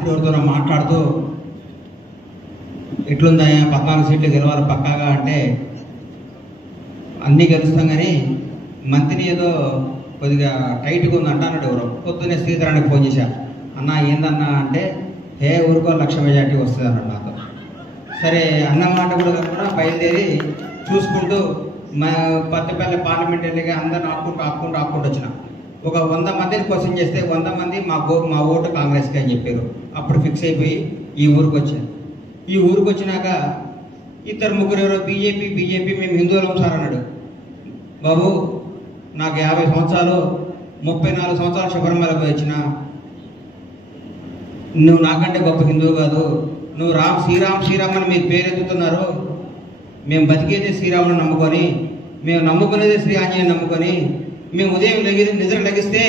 రాత్రి ఎవరితో మాట్లాడుతూ ఎట్లుందా 14 సీట్లు గెలవాలి పక్కాగా అంటే అన్నీ గెలుస్తాం కానీ మంత్రిని ఏదో కొద్దిగా టైట్గా ఉంది అంటున్నాడు. ఎవరో పొద్దున్నే శ్రీధరానికి ఫోన్ చేశాను, అన్న ఏందన్నా అంటే ఊరికో 1,00,000 మెజార్టీ వస్తుంది అన్నాడు నాతో. సరే అన్నమాట కూడా బయలుదేరి చూసుకుంటూ పత్తిపల్లి పార్లమెంట్ ఎన్నిక అందరిని ఆపుకుంటూ వచ్చిన. ఒక 100 మందిని క్వశ్చన్ చేస్తే 100 మంది మా ఓటు కాంగ్రెస్కి అని చెప్పారు. అప్పుడు ఫిక్స్ అయిపోయి ఈ ఊరికి వచ్చాను. ఈ ఊరికి వచ్చినాక 2-3 ఎవరో బీజేపీ మేము హిందువులం సార్ అన్నాడు. బాబు నాకు 50 సంవత్సరాలు 34 సంవత్సరాలు శబరిమలకు వచ్చిన, నువ్వు నాకంటే గొప్ప హిందువు కాదు, నువ్వు శ్రీరామ్ అని మీరు పేరెత్తుతున్నారు. మేము బతికేదే శ్రీరాముని నమ్ముకొని, మేము నమ్ముకునేదే శ్రీ ఆంజనేయుని నమ్ముకొని, మేము ఉదయం నిద్ర లెగిస్తే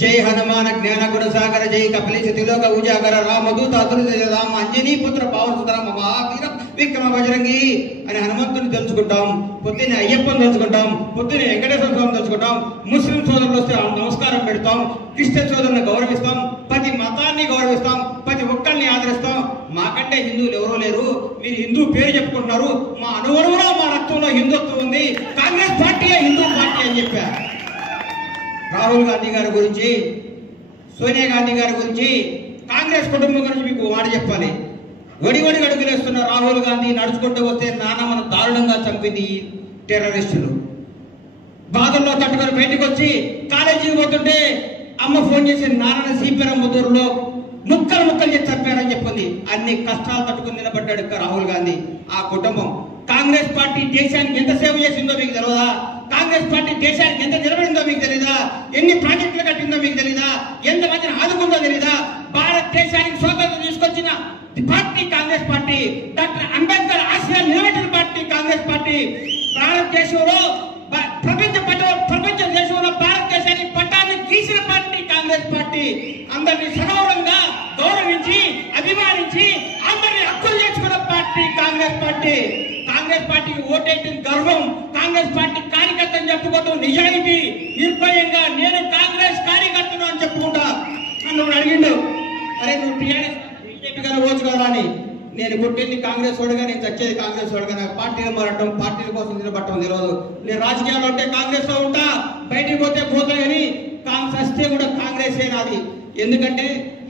జై హనుమాన జ్ఞాన గుణ సాగర జై కపిలేశ తిలోక ఉజాగర రామదూత అతులిత రామ అంజనీ పుత్ర పవన్ సుతర మహావీర విక్రమ బజరంగి అని హనుమంతుని తెలుసుకుంటాం. పొద్దున్నే అయ్యప్పని తెలుసుకుంటాం, పొద్దున్నే వెంకటేశ్వర స్వామిని తెలుసుకుంటాం. ముస్లిం సోదరులు వస్తే నమస్కారం పెడతాం, క్రిస్టియన్ సోదరులను గౌరవిస్తాం, ప్రతి మతాన్ని గౌరవిస్తాం, ప్రతి ఒక్కరిని ఆదరిస్తాం. మాకంటే హిందువులు ఎవరో లేరు, మీరు హిందూ పేరు చెప్పుకుంటున్నారు, మా అనువరువులో మా రక్తంలో హిందుత్వం ఉంది, కాంగ్రెస్ పార్టీయే హిందూ పార్టీ అని చెప్పారు. రాహుల్ గాంధీ గారి గురించి, సోనియా గాంధీ గారి గురించి, కాంగ్రెస్ కుటుంబం గురించి మీకు మాట చెప్పాలి. వడి అడుగులేస్తున్న రాహుల్ గాంధీ నడుచుకుంటూ వస్తే నాన్నమ్మను దారుణంగా చంపింది ఈ టెర్రరిస్టులు. బాధల్లో తట్టుకొని బయటకు వచ్చి కాలేజీకి పోతుంటే అమ్మ ఫోన్ చేసి నాన్న సీపెరంబుదూరులో ముక్కలు చేసి చంపారని చెప్పింది. అన్ని కష్టాలు తట్టుకుని నిలబడ్డాడు రాహుల్ గాంధీ. ఆ కుటుంబం కాంగ్రెస్ పార్టీ దేశానికి ఎంత సేవ చేసిందో మీకు తెలియదా? కాంగ్రెస్ పార్టీ దేశానికి ఎంత నిలబడిందో మీకు తెలీదా? ఎన్ని ప్రాజెక్టులు కట్టిందో మీకు తెలీదా? ఎంతమందిని ఆదుకుందో తెలీదా? భారతదేశానికి స్వాతంత్రం తీసుకొచ్చిన party Congress party, doctor Ambedkar ఆశయాలు నిలబెట్టిన పార్టీ కాంగ్రెస్ పార్టీ. భారతదేశంలో ప్రపంచ దేశంలో భారతదేశానికి పట్టాన్ని గీసిన పార్టీ కాంగ్రెస్ పార్టీ. అందరినీ సగౌరవంగా గౌరవించి అభిమానించి అందరినీ హక్కులు చేసుకున్న పార్టీ కాంగ్రెస్ పార్టీ. కాంగ్రెస్ పార్టీకి ఓటేయడం గర్వం, కాంగ్రెస్ పార్టీ కార్యకర్తను చెప్పుకోవడం నిజాయితీ, నిర్భయంగా నేను కాంగ్రెస్ కార్యకర్తను అని చెప్పుకుంటా. నన్ను అడిగిండు, అరే నువ్వు టీఆర్ఎస్ బీజేపీ గారు ఓచు కదా అని. నేను కొట్టింది కాంగ్రెస్ వాడుగా, నేను చచ్చేది కాంగ్రెస్ వాడుగా. నాకు పార్టీలు మారటం, పార్టీల కోసం నిలబడటం తెలియదు. నేను రాజకీయాలు ఉంటే కాంగ్రెస్ లో ఉంటా, బయటికి పోతే కానీ చస్తే కూడా కాంగ్రెస్ నాది. ఎందుకంటే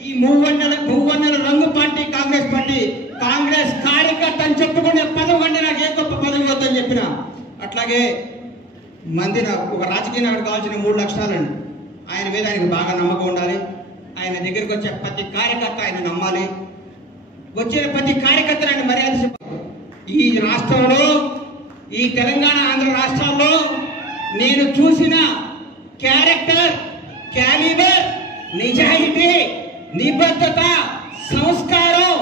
ఈ మూవన్నెల రంగు పార్టీ కాంగ్రెస్ పార్టీ. కాంగ్రెస్ కార్యకర్త అని చెప్పుకునే పదవి కంటే నాకు ఏ గొప్ప పదవి వద్దని చెప్పిన. అట్లాగే ఒక రాజకీయ నాయకుడు కావాల్సిన 3 లక్షణాలండి. ఆయన మీద ఆయనకు బాగా నమ్మకం ఉండాలి. ఆయన దగ్గరికి వచ్చే ప్రతి కార్యకర్త ఆయన నమ్మాలి. వచ్చిన ప్రతి కార్యకర్త ఆయన మర్యాద చెప్పాలి. ఈ రాష్ట్రంలో, ఈ తెలంగాణ ఆంధ్ర రాష్ట్రాల్లో నేను చూసిన క్యారెక్టర్, క్యాలిబర్, నిజాయితీ, నిబద్ధత, సంస్కారం,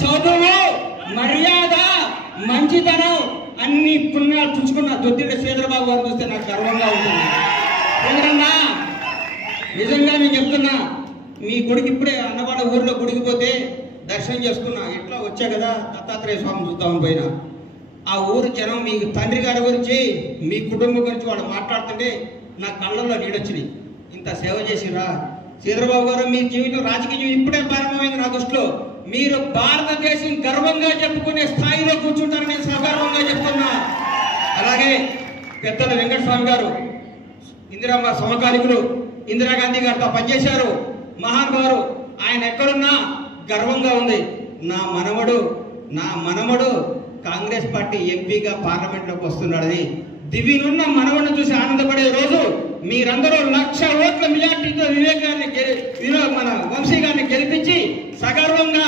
చదువు, మర్యాద, మంచితనం అన్ని పుణ్యాలు చూసుకున్న దొద్దిళ్ళ శ్రీధరబాబు గారు చూస్తే నాకు గర్వంగా ఉంటుంది. నిజంగా నేను చెప్తున్నా, మీ గుడికి ఇప్పుడే అన్నవాడ ఊర్లో గుడికి పోతే దర్శనం చేసుకున్నా. ఎట్లా వచ్చా కదా దత్తాత్రేయ స్వామి చూద్దామని పోయినా. ఆ ఊరు జనం మీ తండ్రి గారి గురించి, మీ కుటుంబం గురించి వాళ్ళు మాట్లాడుతుంటే నా కళ్ళల్లో నీడొచ్చినాయి. ఇంత సేవ చేసిరా శ్రీధరబాబు గారు. మీ జీవితం, రాజకీయ జీవితం ఇప్పుడే ప్రారంభమైంది నా దృష్టిలో. మీరు భారతదేశం గర్వంగా చెప్పుకునే స్థాయిలో కూర్చుంటారని నేను సగర్వంగా చెప్తున్నా. అలాగే పెద్దల వెంకటస్వామి గారు, ఇందిరమ్మ సమకాలికులు, ఇందిరాగాంధీ గారితో పనిచేశారు, మహానుభావులు. ఆయన ఎక్కడున్నా గర్వంగా ఉంది. నా మనవడు కాంగ్రెస్ పార్టీ ఎంపీగా పార్లమెంట్లోకి వస్తున్నాడని దివినున్న మనవడిని చూసి ఆనందపడే రోజు మీరందరూ 1,00,000 ఓట్ల మెజార్టీతో మన వంశీ గారిని గెలిపించి సగర్వంగా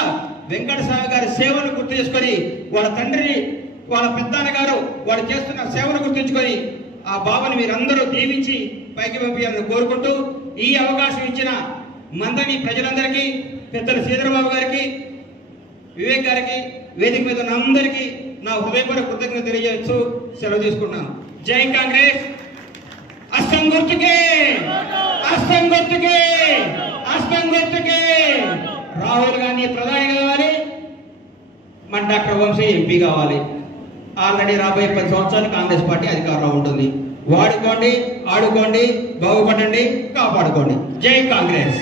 వెంకటస్వామి గారి సేవను గుర్తు చేసుకొని, వాళ్ళ తండ్రిని, వాళ్ళ పెద్దనాన్న గారు వాళ్ళు చేస్తున్న సేవను గుర్తుంచుకొని ఆ బాబుని మీరందరూ దీవించి పైకి పంపించాలని కోరుకుంటూ, ఈ అవకాశం ఇచ్చిన మందని ప్రజలందరికీ, పెద్దలు శ్రీధరబాబు గారికి, వివేక్ గారికి, వేదిక మీద ఉన్న అందరికీ నా హృదయపూర్వక కృతజ్ఞత తెలియజేస్తూ సెలవు తీసుకుంటున్నాను. జై కాంగ్రెస్. అస్తం గుర్తుకే, అస్తం గుర్తుకే, అస్తం గుర్తుకే. రాహుల్ గాంధీ ప్రధాని కావాలి, మన డాక్టర్ వంశీ ఎంపీ కావాలి. ఆల్రెడీ రాబోయే 10 సంవత్సరాలు కాంగ్రెస్ పార్టీ అధికారంలో ఉంటుంది. వాడుకోండి, ఆడుకోండి, బాగుపడండి, కాపాడుకోండి. జై కాంగ్రెస్.